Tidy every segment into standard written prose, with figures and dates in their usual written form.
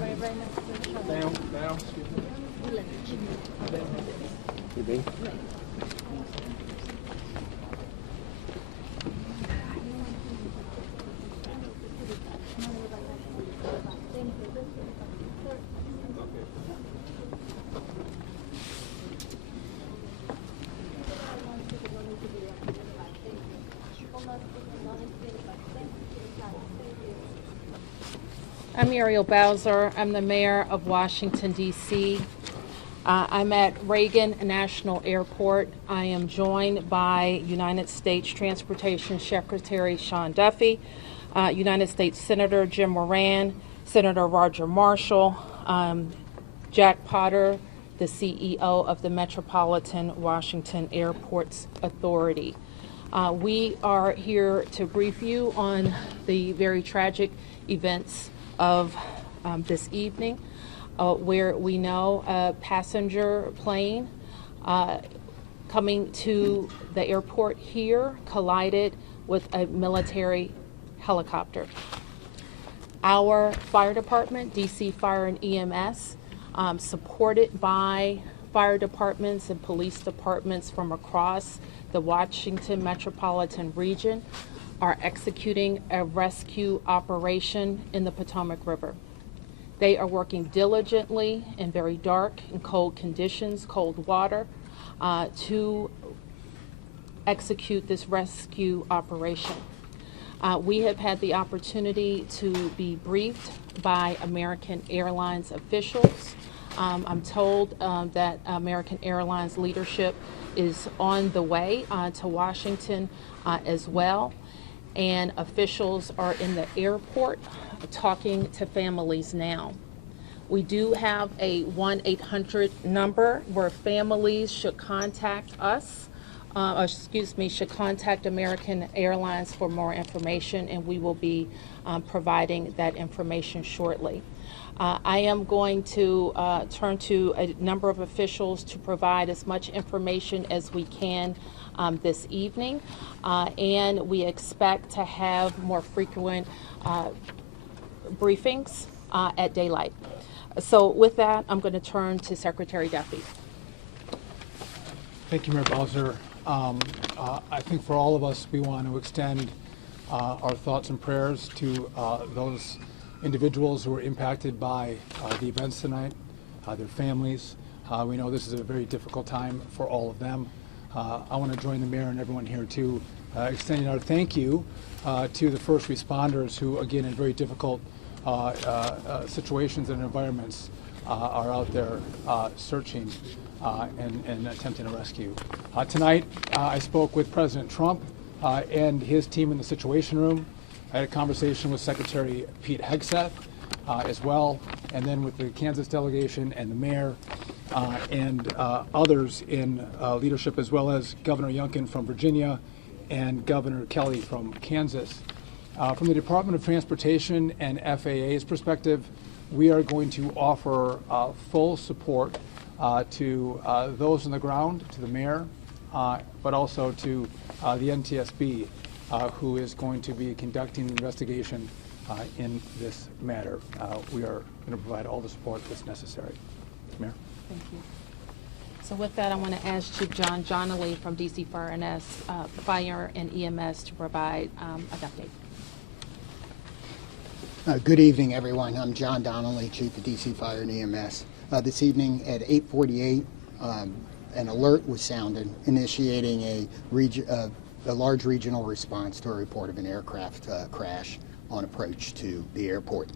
here. Down. You be? I'm Muriel Bowser. I'm the mayor of Washington, D.C. I'm at Reagan National Airport. I am joined by United States Transportation Secretary Sean Duffy, United States Senator Jim Moran, Senator Roger Marshall, Jack Potter, the CEO of the Metropolitan Washington Airports Authority. We are here to brief you on the very tragic events of this evening, where we know a passenger plane coming to the airport here collided with a military helicopter. Our fire department, DC Fire and EMS, supported by fire departments and police departments from across the Washington metropolitan region, are executing a rescue operation in the Potomac River. They are working diligently in very dark and cold conditions, cold water, to execute this rescue operation. We have had the opportunity to be briefed by American Airlines officials. I'm told that American Airlines leadership is on the way to Washington as well. And officials are in the airport talking to families now. We do have a 1-800 number where families should contact us, should contact American Airlines for more information, and we will be providing that information shortly. I am going to turn to a number of officials to provide as much information as we can this evening, and we expect to have more frequent briefings at daylight. So with that, I'm going to turn to Secretary Duffy. Thank you, Mayor Bowser. I think for all of us, we want to extend our thoughts and prayers to those individuals who were impacted by the events tonight, their families. We know this is a very difficult time for all of them. I want to join the mayor and everyone here to extending our thank you to the first responders who, again, in very difficult situations and environments, are out there searching and attempting a rescue. Tonight, I spoke with President Trump and his team in the Situation Room. I had a conversation with Secretary Pete Hegseth as well, and then with the Kansas delegation and the mayor and others in leadership, as well as Governor Youngkin from Virginia and Governor Kelly from Kansas. From the Department of Transportation and FAA's perspective, we are going to offer full support to those on the ground, to the mayor, but also to the NTSB, who is going to be conducting the investigation in this matter. We are going to provide all the support that's necessary. Mayor? Thank you. So with that, I want to ask Chief John Johnley from DC Fire and EMS to provide an update. Good evening, everyone. I'm John Donnelly, Chief of DC Fire and EMS. This evening at 8:48, an alert was sounded, initiating a large regional response to a report of an aircraft crash on approach to the airport.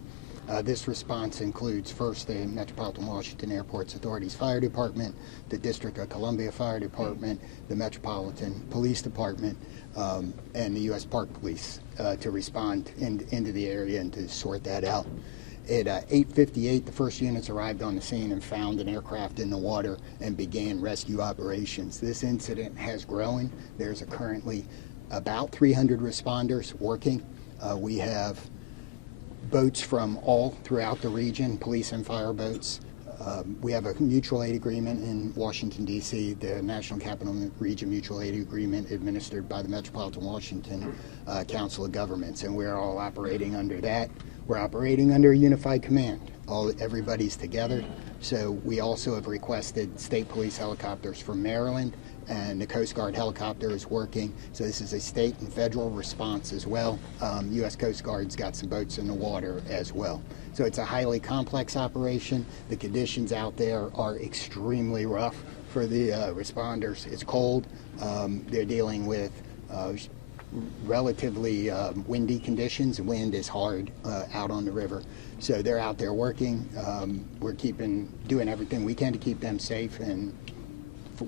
This response includes first the Metropolitan Washington Airports Authority's Fire Department, the District of Columbia Fire Department, the Metropolitan Police Department, and the U.S. Park Police to respond into the area and to sort that out. At 8:58, the first units arrived on the scene and found an aircraft in the water and began rescue operations. This incident has grown. There's currently about 300 responders working. We have boats from all throughout the region, police and fire boats. We have a mutual aid agreement in Washington, D.C., the National Capital Region Mutual Aid Agreement administered by the Metropolitan Washington Council of Governments, and we're all operating under that. We're operating under a unified command. Everybody's together. So we also have requested state police helicopters from Maryland, and the Coast Guard helicopter is working. So this is a state and federal response as well. U.S. Coast Guard's got some boats in the water as well. So it's a highly complex operation. The conditions out there are extremely rough for the responders. It's cold. They're dealing with relatively windy conditions. Wind is hard out on the river. So they're out there working. We're doing everything we can to keep them safe. And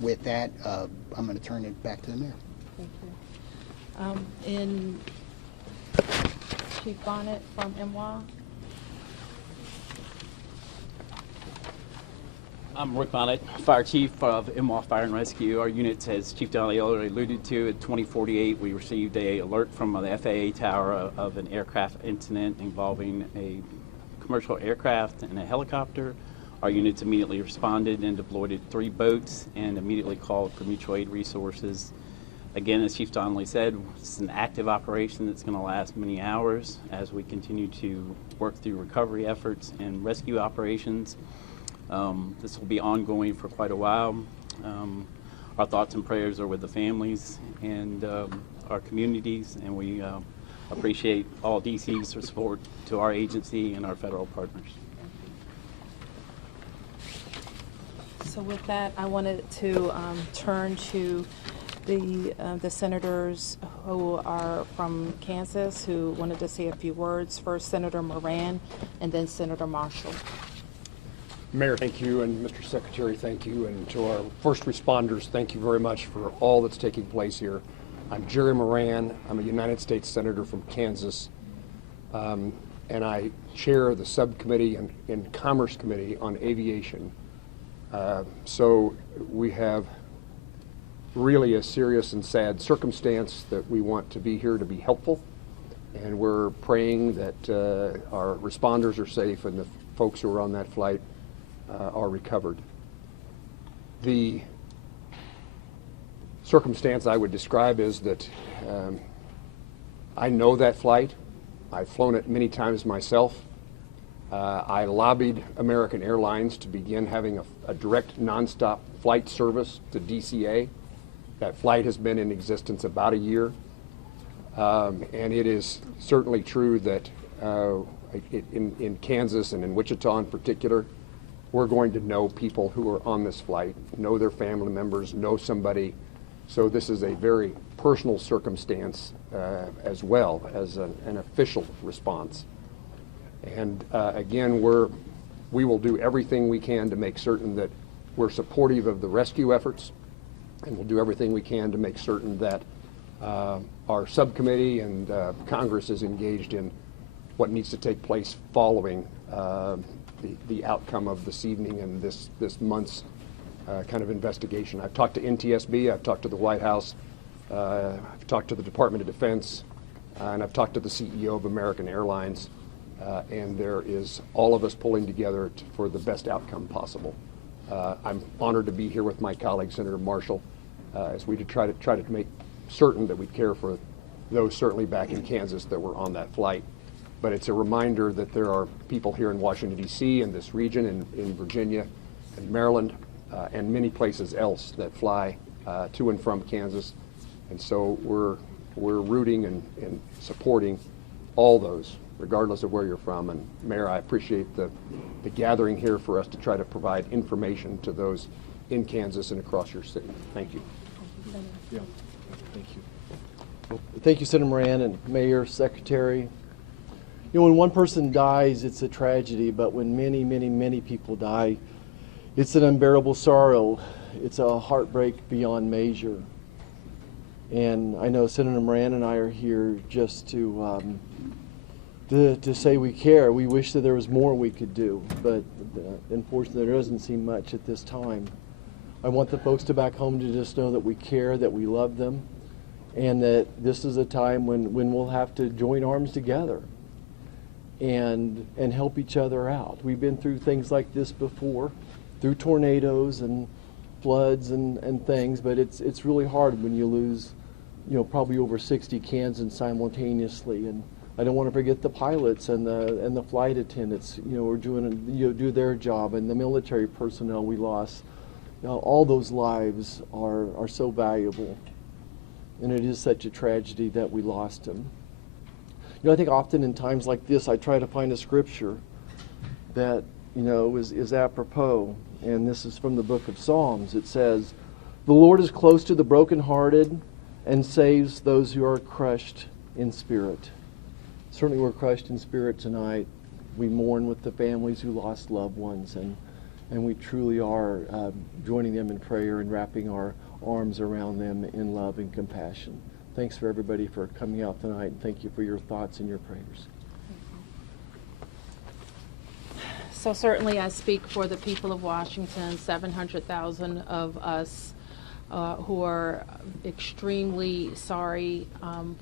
with that, I'm going to turn it back to the mayor. Thank you. In Chief Bonnet from MY. I'm Rick Bonnet, Fire Chief of MWA Fire and Rescue. Our unit, as Chief Donnelly already alluded to, at 2048, we received an alert from the FAA tower of an aircraft incident involving a commercial aircraft and a helicopter. Our units immediately responded and deployed 3 boats and immediately called for mutual aid resources. Again, as Chief Donnelly said, it's an active operation that's going to last many hours as we continue to work through recovery efforts and rescue operations. This will be ongoing for quite a while. Our thoughts and prayers are with the families and our communities, and we appreciate all DC's support to our agency and our federal partners. So with that, I wanted to turn to the senators who are from Kansas who wanted to say a few words. First, Senator Moran, and then Senator Marshall. Mayor, thank you, and Mr. Secretary, thank you, and to our first responders, thank you very much for all that's taking place here. I'm Jerry Moran. I'm a United States Senator from Kansas, and I chair the subcommittee in Commerce Committee on Aviation. So we have really a serious and sad circumstance that we want to be here to be helpful, and we're praying that our responders are safe and the folks who are on that flight are recovered. The circumstance I would describe is that I know that flight. I've flown it many times myself. I lobbied American Airlines to begin having a direct nonstop flight service to DCA. That flight has been in existence about a year. And it is certainly true that in Kansas and in Wichita in particular, we're going to know people who are on this flight, know their family members, know somebody. So this is a very personal circumstance as well as an official response. And again, we will do everything we can to make certain that we're supportive of the rescue efforts, and we'll do everything we can to make certain that our subcommittee and Congress is engaged in what needs to take place following the outcome of this evening and this month's kind of investigation. I've talked to NTSB, I've talked to the White House, I've talked to the Department of Defense, and I've talked to the CEO of American Airlines, and there is all of us pulling together for the best outcome possible. I'm honored to be here with my colleague, Senator Marshall, as we try to make certain that we care for those certainly back in Kansas that were on that flight. But it's a reminder that there are people here in Washington, D.C., in this region, in Virginia, and Maryland, and many places else that fly to and from Kansas. And so we're rooting and supporting all those, regardless of where you're from. And Mayor, I appreciate the gathering here for us to try to provide information to those in Kansas and across your city. Thank you. Yeah, thank you. Well, thank you, Senator Moran and Mayor, Secretary. You know, when one person dies, it's a tragedy, but when many, many, many people die, it's an unbearable sorrow. It's a heartbreak beyond measure. And I know Senator Moran and I are here just to say we care. We wish that there was more we could do, but unfortunately there doesn't seem much at this time. I want the folks to back home to just know that we care, that we love them, and that this is a time when we'll have to join arms together and help each other out. We've been through things like this before, through tornadoes and floods and things, but it's really hard when you lose, you know, probably over 60 Kansans simultaneously. And I don't want to forget the pilots and the flight attendants, were doing, do their job, and the military personnel we lost. All those lives are so valuable, and it is such a tragedy that we lost them. I think often in times like this, I try to find a scripture that, is apropos, and this is from the book of Psalms. It says, "The Lord is close to the brokenhearted and saves those who are crushed in spirit." Certainly we're crushed in spirit tonight. We mourn with the families who lost loved ones, and we truly are joining them in prayer and wrapping our arms around them in love and compassion. Thanks for everybody for coming out tonight, and thank you for your thoughts and your prayers. So certainly I speak for the people of Washington, 700,000 of us who are extremely sorry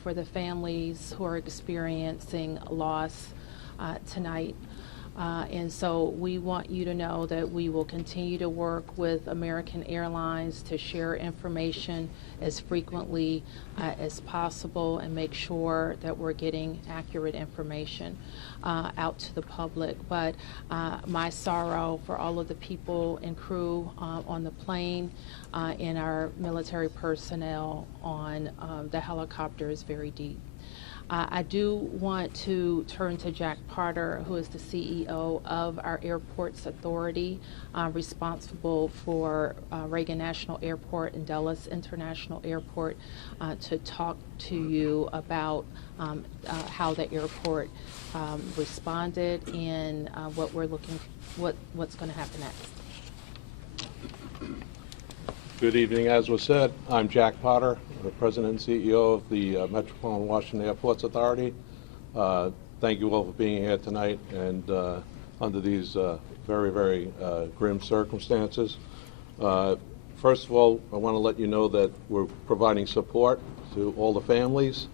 for the families who are experiencing loss tonight. And so we want you to know that we will continue to work with American Airlines to share information as frequently as possible and make sure that we're getting accurate information out to the public. But my sorrow for all of the people and crew on the plane and our military personnel on the helicopter is very deep. I do want to turn to Jack Potter, who is the CEO of our Airports Authority, responsible for Reagan National Airport and Dulles International Airport, to talk to you about how the airport responded and what we're what's going to happen next. Good evening. As was said, I'm Jack Potter, the President and CEO of the Metropolitan Washington Airports Authority. Thank you all for being here tonight and under these very, very grim circumstances. First of all, I want to let you know that we're providing support to all the families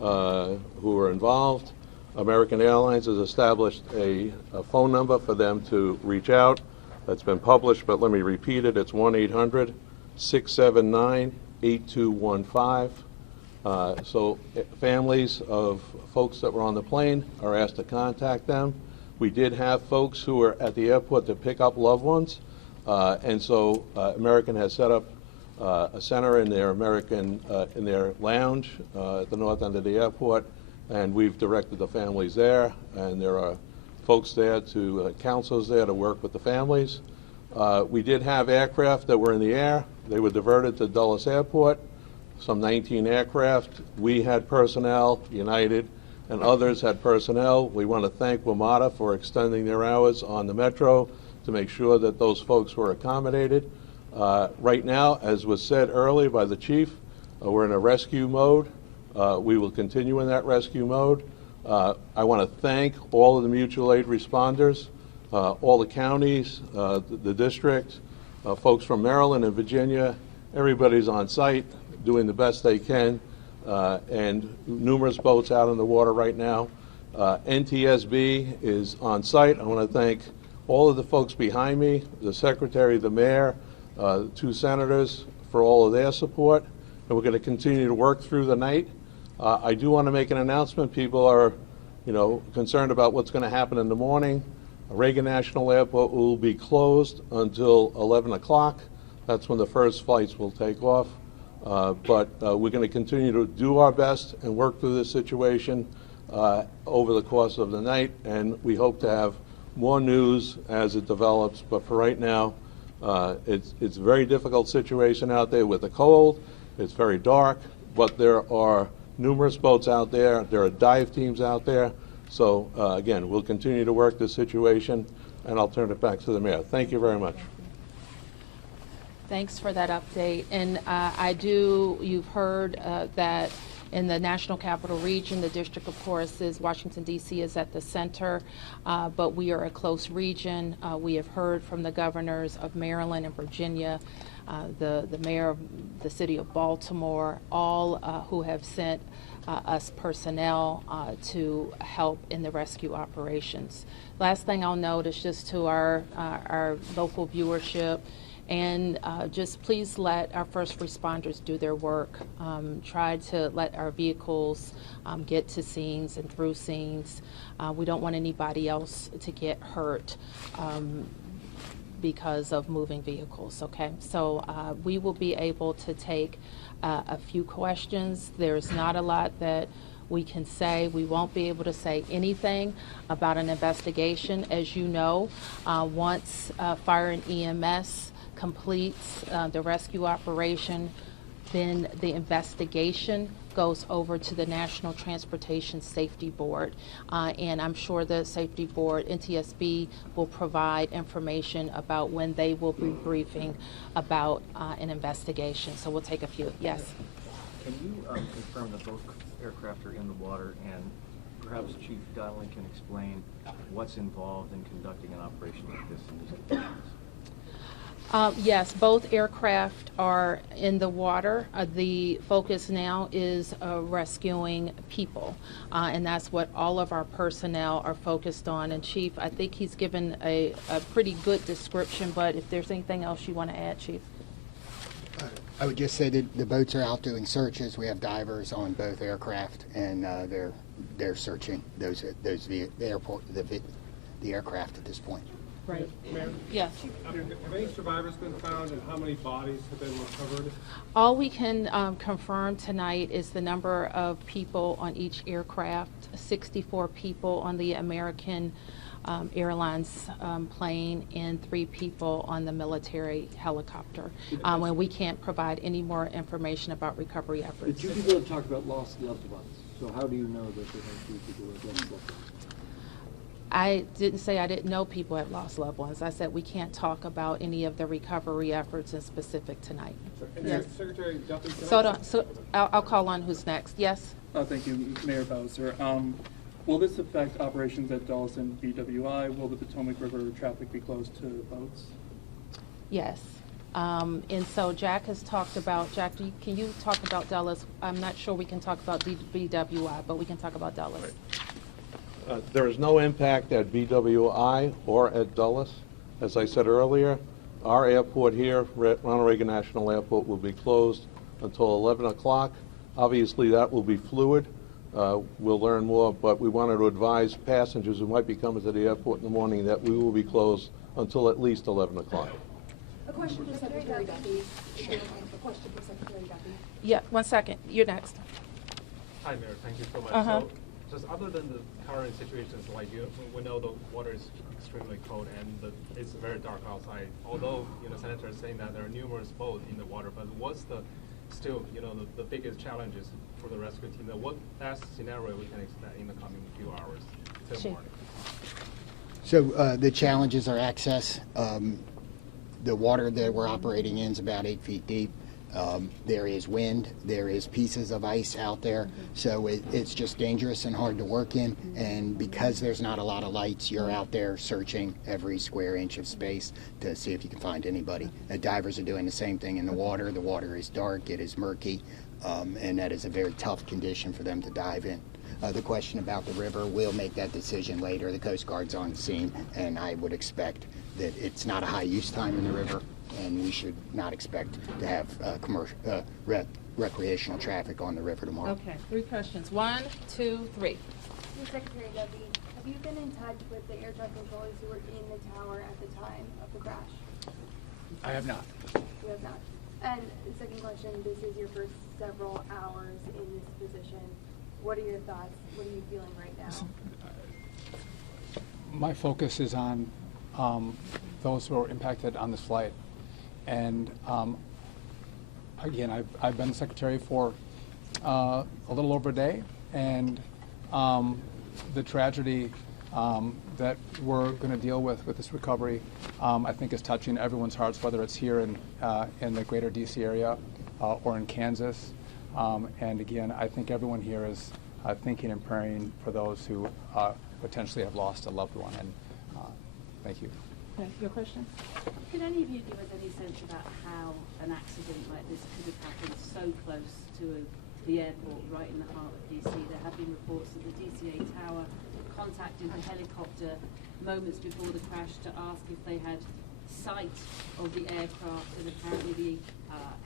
who are involved. American Airlines has established a phone number for them to reach out. That's been published, but let me repeat it. It's 1-800-679-8215. So families of folks that were on the plane are asked to contact them. We did have folks who were at the airport to pick up loved ones, and so American has set up a center in their in their lounge at the north end of the airport, and we've directed the families there, and there are folks there counselors there to work with the families. We did have aircraft that were in the air. They were diverted to Dulles Airport, some 19 aircraft. We had personnel, United and others had personnel. We want to thank WMATA for extending their hours on the Metro to make sure that those folks were accommodated. Right now, as was said earlier by the chief, we're in a rescue mode. We will continue in that rescue mode. I want to thank all of the mutual aid responders, all the counties, the district, folks from Maryland and Virginia. Everybody's on site doing the best they can, and numerous boats out in the water right now. NTSB is on site. I want to thank all of the folks behind me, the secretary, the mayor, the 2 senators for all of their support, and we're going to continue to work through the night. I do want to make an announcement. People are, concerned about what's going to happen in the morning. Reagan National Airport will be closed until 11 o'clock. That's when the first flights will take off. But we're going to continue to do our best and work through this situation over the course of the night, and we hope to have more news as it develops. But for right now, it's a very difficult situation out there with the cold. It's very dark, but there are numerous boats out there. There are dive teams out there. So again, we'll continue to work this situation, and I'll turn it back to the mayor. Thank you very much. Thanks for that update. And you've heard that in the National Capital Region, the district, of course, is Washington, D.C. is at the center, but we are a close region. We have heard from the governors of Maryland and Virginia, the mayor of the city of Baltimore, all who have sent us personnel to help in the rescue operations. Last thing I'll note is just to our local viewership And just please let our first responders do their work. Try to let our vehicles get to scenes and through scenes. We don't want anybody else to get hurt because of moving vehicles, okay? So we will be able to take a few questions. There's not a lot that we can say. We won't be able to say anything about an investigation. As you know, once fire and EMS completes the rescue operation, then the investigation goes over to the National Transportation Safety Board. And I'm sure the Safety Board, NTSB, will provide information about when they will be briefing about an investigation. So we'll take a few. Yes? Can you confirm that both aircraft are in the water, and perhaps Chief Donnelly can explain what's involved in conducting an operation like this in these conditions? Yes, both aircraft are in the water. The focus now is rescuing people, and that's what all of our personnel are focused on. And Chief, I think he's given a pretty good description, but if there's anything else you want to add, Chief? I would just say that the boats are out doing searches. We have divers on both aircraft, and they're searching the aircraft at this point. Right. Ma'am? Yes. Have any survivors been found, and how many bodies have been recovered? All we can confirm tonight is the number of people on each aircraft, 64 people on the American Airlines plane and 3 people on the military helicopter. And we can't provide any more information about recovery The efforts. 2 people have talked about lost loved ones. So how do you know that there are 3 people who have lost loved ones? I didn't say I didn't know people had lost loved ones. I said we can't talk about any of the recovery efforts in specific tonight. Yes. Secretary Duffy. So I'll call on who's next. Yes? Thank you, Mayor Bowser. Will this affect operations at Dulles and BWI? Will the Potomac River traffic be closed to boats? Yes. And so Jack has talked about, can you talk about Dulles? I'm not sure we can talk about BWI, but we can talk about Dulles. Right. There is no impact at BWI or at Dulles. As I said earlier, our airport here, Ronald Reagan National Airport, will be closed until 11 o'clock. Obviously, that will be fluid. We'll learn more, but we wanted to advise passengers who might be coming to the airport in the morning that we will be closed until at least 11 o'clock. A question for Secretary Duffy. A question for Secretary Duffy. Yeah, 1 second. You're next. Hi, Mayor. Thank you so much. So, just other than the current situations, like we know the water is extremely cold and it's very dark outside. Although Senator is saying that there are numerous boats in the water, but what's the the biggest challenges for the rescue team? What best scenario we can expect in the coming few hours till morning? So the challenges are access. The water that we're operating in is about 8 feet deep. There is wind, there is pieces of ice out there, so it's just dangerous and hard to work in, and because there's not a lot of lights, you're out there searching every square inch of space to see if you can find anybody. Divers are doing the same thing in the water. The water is dark, it is murky, and that is a very tough condition for them to dive in. The question about the river, we'll make that decision later. The Coast Guard's on scene, and I would expect that it's not a high use time in the river, and we should not expect to have recreational traffic on the river tomorrow. Okay, 3 questions. 1, 2, 3. Secretary Duffy, have you been in touch with the air traffic controllers who were in the tower at the time of the crash? I have not. You have not. And the second question, this is your first several hours in this position. What are your thoughts? What are you feeling right now? My focus is on those who are impacted on this flight. And again, I've been secretary for a little over a day, and the tragedy that we're going to deal with this recovery, I think is touching everyone's hearts, whether it's here in the greater DC area or in Kansas. And again, I think everyone here is thinking and praying for those who potentially have lost a loved one. And thank you. Okay, your question? Can any of you give us any sense about how an accident like this could have happened so close to the airport, right in the heart of DC? There have been reports that the DCA tower contacted the helicopter moments before the crash to ask if they had sight of the aircraft, and apparently the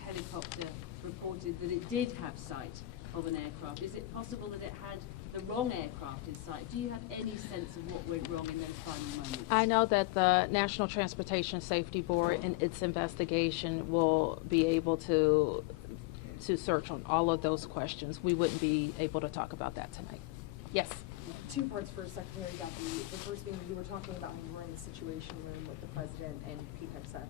helicopter reported that it did have sight of an aircraft. Is it possible that it had the wrong aircraft in sight? Do you have any sense of what went wrong in those final moments? I know that the National Transportation Safety Board in its investigation will be able to search on all of those questions. We wouldn't be able to talk about that tonight. Yes? Two parts for Secretary Duffy. The first being, you were talking about when you were in the Situation Room with the President and Pete Hegseth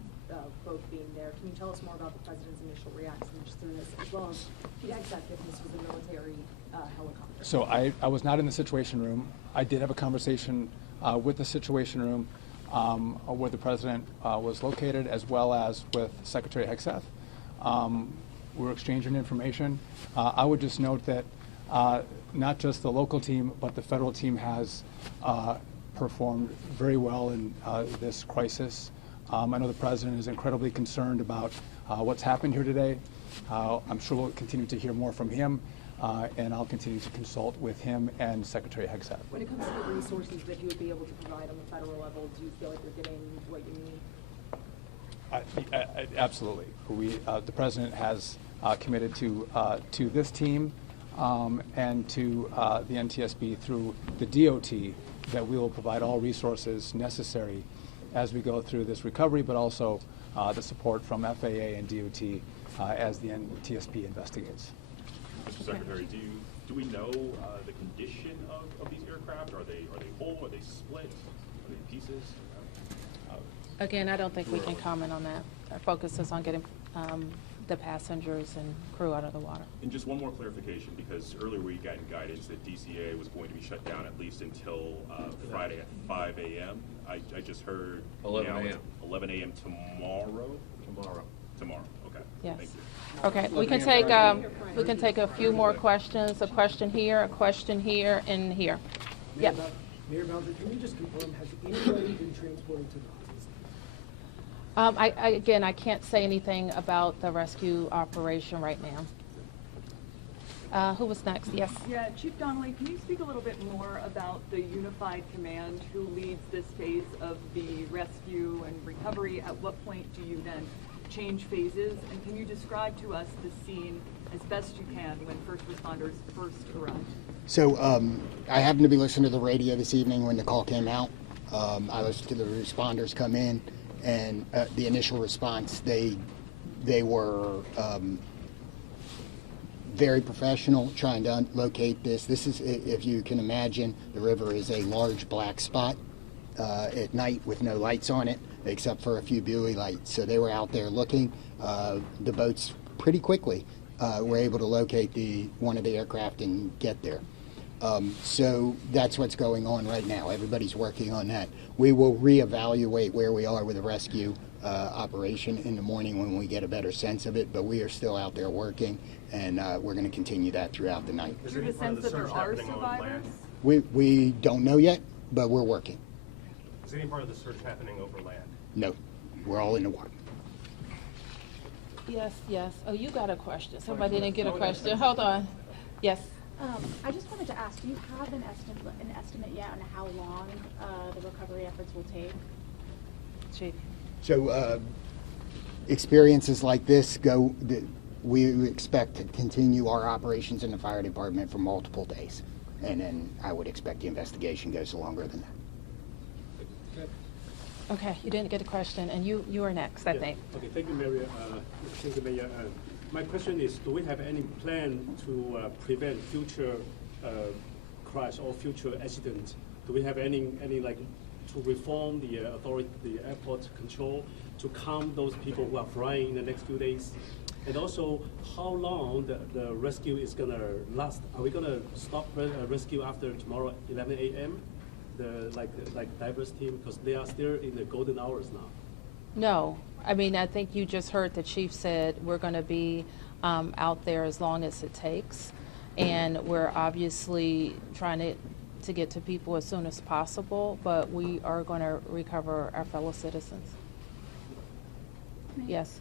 both being there. Can you tell us more about the President's initial reaction just through this, as well as Pete Hegseth, if this was a military helicopter? So I was not in the Situation Room. I did have a conversation with the Situation Room where the President was located, as well as with Secretary Hegseth. We're exchanging information. I would just note that not just the local team, but the federal team has performed very well in this crisis. I know the President is incredibly concerned about what's happened here today. I'm sure we'll continue to hear more from him, and I'll continue to consult with him and Secretary Hegseth. When it comes to the resources that you would be able to provide on the federal level, do you feel like you're getting what you need? Absolutely. The President has committed to this team and to the NTSB through the DOT that we will provide all resources necessary as we go through this recovery, but also the support from FAA and DOT as the NTSB investigates. Mr. Secretary, do we know the condition of these aircraft? Are they whole? Are they split? Are they in pieces? Again, I don't think we can comment on that. Our focus is on getting the passengers and crew out of the water. And just one more clarification, because earlier we got guidance that DCA was going to be shut down at least until Friday at 5 a.m. I just heard 11 a.m. 11 a.m. tomorrow? Tomorrow, okay. Yes. Thank you. Okay, we can take a few more questions. A question here, and here. Yep. Mayor Bowser, can you just confirm, has anybody been transported to the hospital? Again, I can't say anything about the rescue operation right now. Who was next? Yes. Yeah, Chief Donnelly, can you speak a little bit more about the unified command who leads this phase of the rescue and recovery? At what point do you then change phases? And can you describe to us the scene as best you can when first responders first arrived? So I happened to be listening to the radio this evening when the call came out. I listened to the responders come in, and the initial response, they were very professional, trying to locate this. This is, if you can imagine, the river is a large black spot at night with no lights on it, except for a few buoy lights. So they were out there looking. The boats pretty quickly were able to locate one of the aircraft and get there. So that's what's going on right now. Everybody's working on that. We will reevaluate where we are with the rescue operation in the morning when we get a better sense of it, but we are still out there working, and we're going to continue that throughout the night. Is there a sense that there are survivors? We don't know yet, but we're working. Is any part of the search happening over land? No, we're all in the water. Yes. Oh, you got a question. Somebody didn't get a question. Hold on. Yes. I just wanted to ask, do you have an estimate yet on how long the recovery efforts will take? Chief. So experiences like this we expect to continue our operations in the fire department for multiple days. And then I would expect the investigation goes longer than that. Okay, you didn't get a question, and you are next, I think. Okay, thank you, Mayor. My question is, do we have any plan to prevent future crash or future accidents? Do we have any like to reform the airport control to calm those people who are flying in the next few days? And also, how long the rescue is gonna last? Are we gonna stop rescue after tomorrow 11 a.m.? Like divers team, because they are still in the golden hours now. No, I mean, I think you just heard the chief said we're going to be out there as long as it takes, and we're obviously trying to get to people as soon as possible, but we are going to recover our fellow citizens. Yes.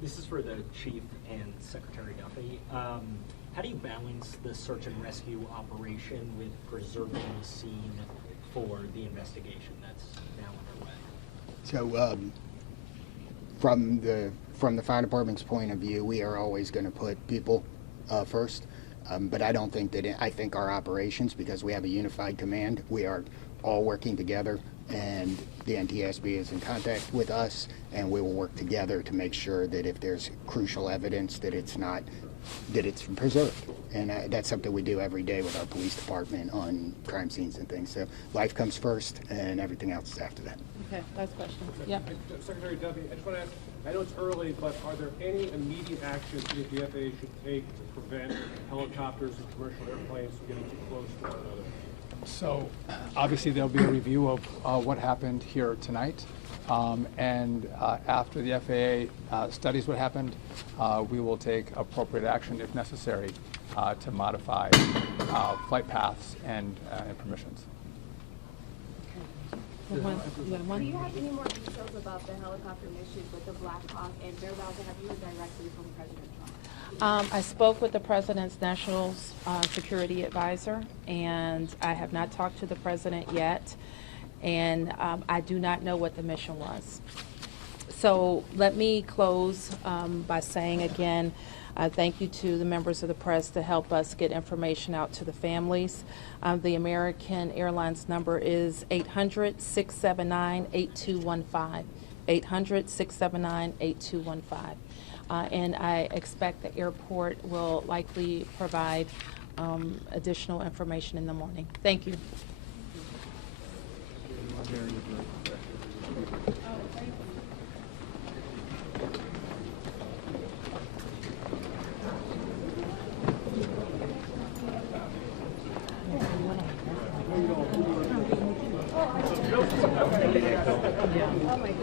This is for the chief and Secretary Duffy. How do you balance the search and rescue operation with preserving the scene for the investigation that's now underway? So from the fire department's point of view, we are always going to put people first. But I don't think that I think our operations, because we have a unified command, we are all working together, and the NTSB is in contact with us, and we will work together to make sure that if there's crucial evidence that it's preserved. And that's something we do every day with our police department on crime scenes and things. So life comes first, and everything else is after that. Okay, last question. Yep. Secretary Duffy, I just want to ask, I know it's early, but are there any immediate actions that the FAA should take to prevent helicopters and commercial airplanes from getting too close to one another? So obviously there'll be a review of what happened here tonight. And after the FAA studies what happened, we will take appropriate action if necessary to modify flight paths and permissions. Do you have any more details about the helicopter mission with the Black Hawk and Bear Bowser? Have you heard directly from President Trump? I spoke with the President's National Security Advisor, and I have not talked to the President yet, and I do not know what the mission was. So let me close by saying again, thank you to the members of the press to help us get information out to the families. The American Airlines number is 800-679-8215, 800-679-8215. And I expect the airport will likely provide additional information in the morning. Thank you.